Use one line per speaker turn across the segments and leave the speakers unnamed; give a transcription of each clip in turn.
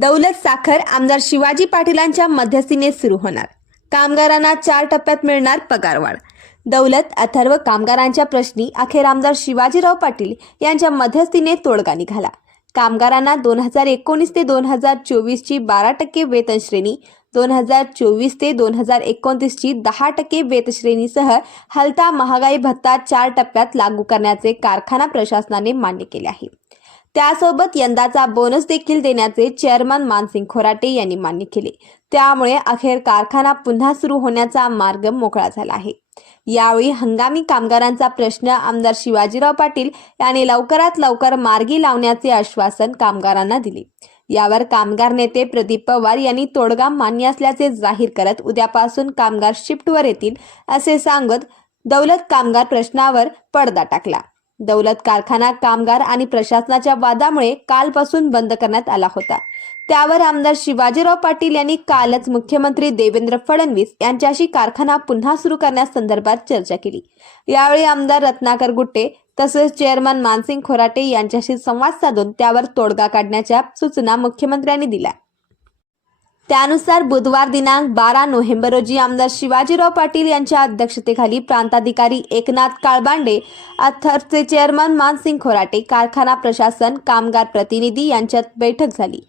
दौलत साखर आमदार शिवाजी पाटीलांच्या मध्यस्थीने सुरू होणार. कामगारांना चार टप्प्यात मिळणार पगारवाढ. दौलत अथर्व कामगारांच्या प्रश्नी अखेर आमदार शिवाजीराव पाटील यांच्या मध्यस्थीने तोडगा निघाला. कामगारांना दोन हजार एकोणीस ते दोन हजार चोवीसची बारा टक्के वेतन श्रेणी दोन हजार चोवीस ते दोन हजार एकोणतीसची दहा टक्के वेतश्रेणीसह हलता महागाई भत्ता चार टप्प्यात लागू करण्याचे कारखाना प्रशासनाने मान्य केले आहे. त्यासोबत यंदाचा बोनस देखील देण्याचे चेअरमन मानसिंग खोराटे यांनी मान्य केले. त्यामुळे अखेर कारखाना पुन्हा सुरू होण्याचा मार्ग मोकळा झाला आहे. यावेळी हंगामी कामगारांचा प्रश्न आमदार शिवाजीराव पाटील यांनी लवकरात लवकर मार्गी लावण्याचे आश्वासन कामगारांना दिले. यावर कामगार नेते प्रदीप पवार यांनी तोडगा मान्य असल्याचे जाहीर करत उद्यापासून कामगार शिफ्टवर येतील असे सांगत दौलत कामगार प्रश्नावर पडदा टाकला. दौलत कारखाना कामगार आणि प्रशासनाच्या वादामुळे कालपासून बंद करण्यात आला होता. त्यावर आमदार शिवाजीराव पाटील यांनी कालच मुख्यमंत्री देवेंद्र फडणवीस यांच्याशी कारखाना पुन्हा सुरू करण्यासंदर्भात चर्चा केली. यावेळी आमदार रत्नाकर गुट्टे तसेच चेअरमन मानसिंग खोराटे यांच्याशी संवाद साधून त्यावर तोडगा काढण्याच्या सूचना मुख्यमंत्र्यांनी दिल्या. त्यानुसार बुधवार दिनांक बारा नोव्हेंबर रोजी आमदार शिवाजीराव पाटील यांच्या अध्यक्षतेखाली प्रांताधिकारी एकनाथ काळबांडे अथरचे चेअरमन मानसिंग खोराटे कारखाना प्रशासन कामगार प्रतिनिधी यांच्यात बैठक झाली.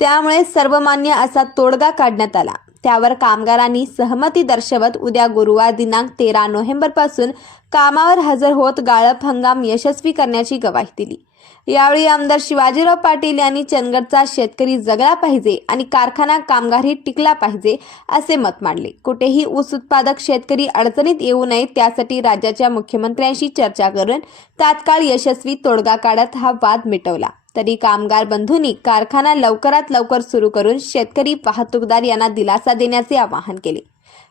त्यामुळे सर्वमान्य असा तोडगा काढण्यात आला. त्यावर कामगारांनी सहमती दर्शवत उद्या गुरुवार दिनांक तेरा नोव्हेंबरपासून कामावर हजर होत गाळप हंगाम यशस्वी करण्याची ग्वाही दिली. यावेळी आमदार शिवाजीराव पाटील यांनी चंदगडचा शेतकरी जगला पाहिजे आणि कारखाना कामगारही टिकला पाहिजे असे मत मांडले. कुठेही ऊस उत्पादक शेतकरी अडचणीत येऊ नये त्यासाठी राज्याच्या मुख्यमंत्र्यांशी चर्चा करून तात्काळ यशस्वी तोडगा काढत हा वाद मिटवला. तरी कामगार बंधूंनी कारखाना लवकरात लवकर सुरू करून शेतकरी वाहतूकदार यांना दिलासा देण्याचे आवाहन केले.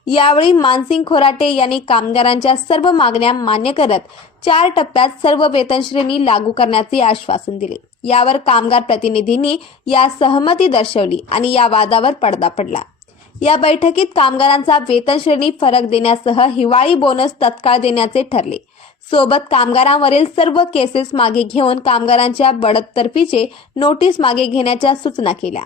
यावेळी मानसिंग खोराटे यांनी कामगारांच्या सर्व मागण्या मान्य करत चार टप्प्यात सर्व वेतनश्रेणी लागू करण्याचे आश्वासन दिले. यावर कामगार प्रतिनिधींनी या सहमती दर्शवली आणि या वादावर पडदा पडला. या बैठकीत कामगारांचा वेतन श्रेणी फरक देण्यासह हिवाळी बोनस तत्काळ देण्याचे ठरले. सोबत कामगारांवरील सर्व केसेस मागे घेऊन कामगारांच्या बडतर्फीचे नोटीस मागे घेण्याच्या सूचना केल्या.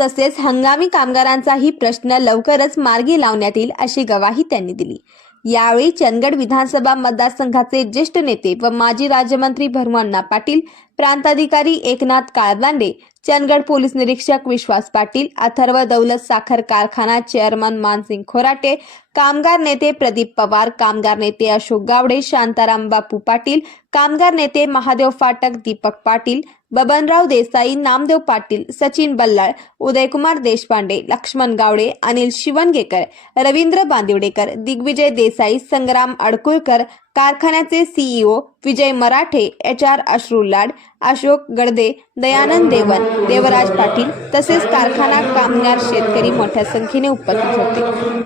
तसेच हंगामी कामगारांचाही प्रश्न लवकरच मार्गी लावण्यात येईल अशी ग्वाही त्यांनी दिली. यावेळी चंदगड विधानसभा मतदारसंघाचे ज्येष्ठ नेते व माजी राज्यमंत्री भरमण्णा पाटील प्रांताधिकारी एकनाथ काळबांडे चंदगड पोलीस निरीक्षक विश्वास पाटील अथर्व दौलत साखर कारखाना चेअरमन मानसिंग खोराटे कामगार नेते प्रदीप पवार कामगार नेते अशोक गावडे शांताराम बापू पाटील कामगार नेते महादेव फाटक दीपक पाटील बबनराव देसाई नामदेव पाटील सचिन बल्लाळ उदयकुमार देशपांडे लक्ष्मण गावडे अनिल शिवणगेकर रवींद्र बांदिवडेकर दिग्विजय देसाई संग्राम अडकुळकर कारखान्याचे CEO Vijay Marathe H R Ashrulad Ashok Gadade Dayanand Devan Devraj Patil तसेच कारखाना कामगार शेतकरी मोठ्या संख्येने उपस्थित होते.